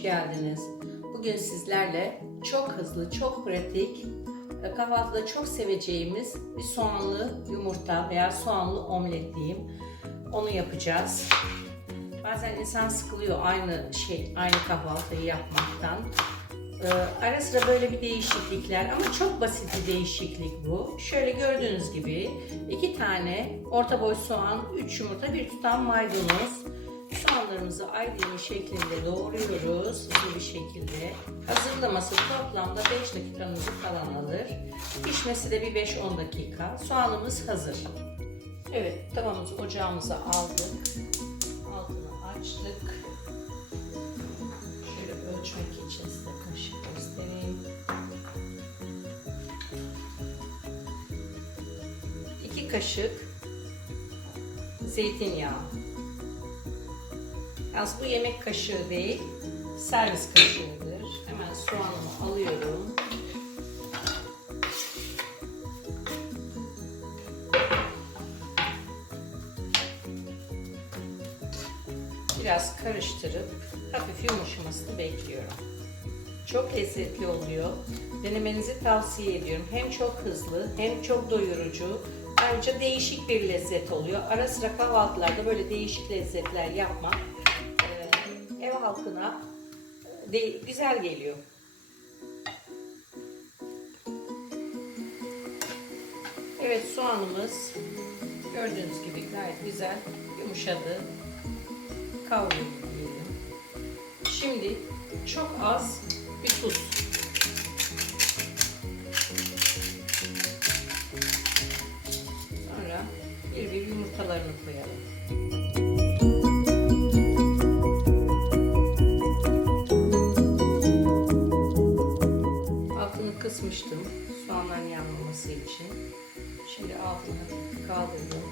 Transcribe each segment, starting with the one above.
hoş geldiniz. Bugün sizlerle çok hızlı, çok pratik, kahvaltıda çok seveceğimiz bir soğanlı yumurta veya soğanlı omlet diyeyim. Onu yapacağız. Bazen insan sıkılıyor aynı şey, aynı kahvaltıyı yapmaktan. Ee, ara sıra böyle bir değişiklikler ama çok basit bir değişiklik bu. Şöyle gördüğünüz gibi iki tane orta boy soğan, 3 yumurta, bir tutam maydanoz. Soğanlarımızı aydın şeklinde doğruyoruz şekilde. Hazırlaması toplamda 5 dakikamızı falan alır. Pişmesi de bir 5-10 dakika. Soğanımız hazır. Evet tavamızı ocağımıza aldık. Altını açtık. Şöyle ölçmek için size kaşık göstereyim. İki kaşık zeytinyağı. Yalnız bu yemek kaşığı değil, servis kaşığıdır. Hemen soğanımı alıyorum. Biraz karıştırıp hafif yumuşamasını bekliyorum. Çok lezzetli oluyor. Denemenizi tavsiye ediyorum. Hem çok hızlı hem çok doyurucu. Ayrıca değişik bir lezzet oluyor. Ara sıra kahvaltılarda böyle değişik lezzetler yapmak e, ev halkına e, de, güzel geliyor. Evet soğanımız gördüğünüz gibi gayet güzel yumuşadı. Kavruldu. Şimdi çok az bir tuz. Sonra bir bir yumurtalarını koyalım. Şimdi altını kaldırdım.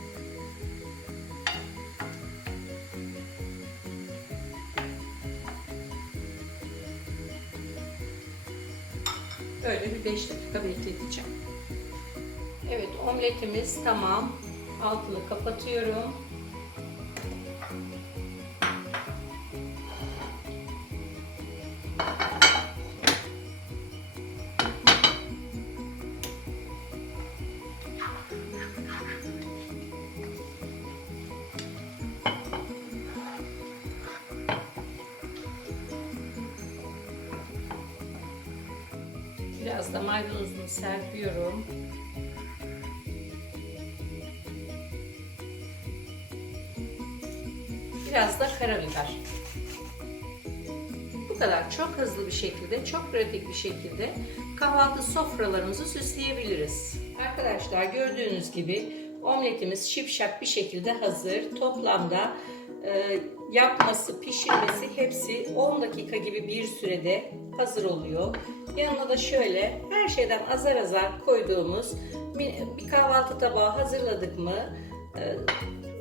Böyle bir 5 dakika bekleteceğim. Evet omletimiz tamam. Altını kapatıyorum. Biraz da maydanozunu serpiyorum. Biraz da karabiber. Bu kadar çok hızlı bir şekilde, çok pratik bir şekilde kahvaltı sofralarımızı süsleyebiliriz. Arkadaşlar gördüğünüz gibi omletimiz şipşak bir şekilde hazır. Toplamda e, yapması, pişirmesi hepsi 10 dakika gibi bir sürede hazır oluyor. Yanına da şöyle her şeyden azar azar koyduğumuz bir kahvaltı tabağı hazırladık mı e,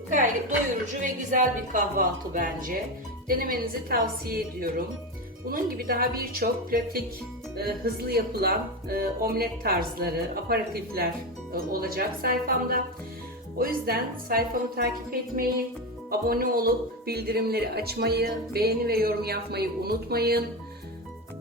gayet doyurucu ve güzel bir kahvaltı bence. Denemenizi tavsiye ediyorum. Bunun gibi daha birçok pratik, e, hızlı yapılan e, omlet tarzları, aparatifler e, olacak sayfamda. O yüzden sayfamı takip etmeyi, abone olup bildirimleri açmayı, beğeni ve yorum yapmayı unutmayın.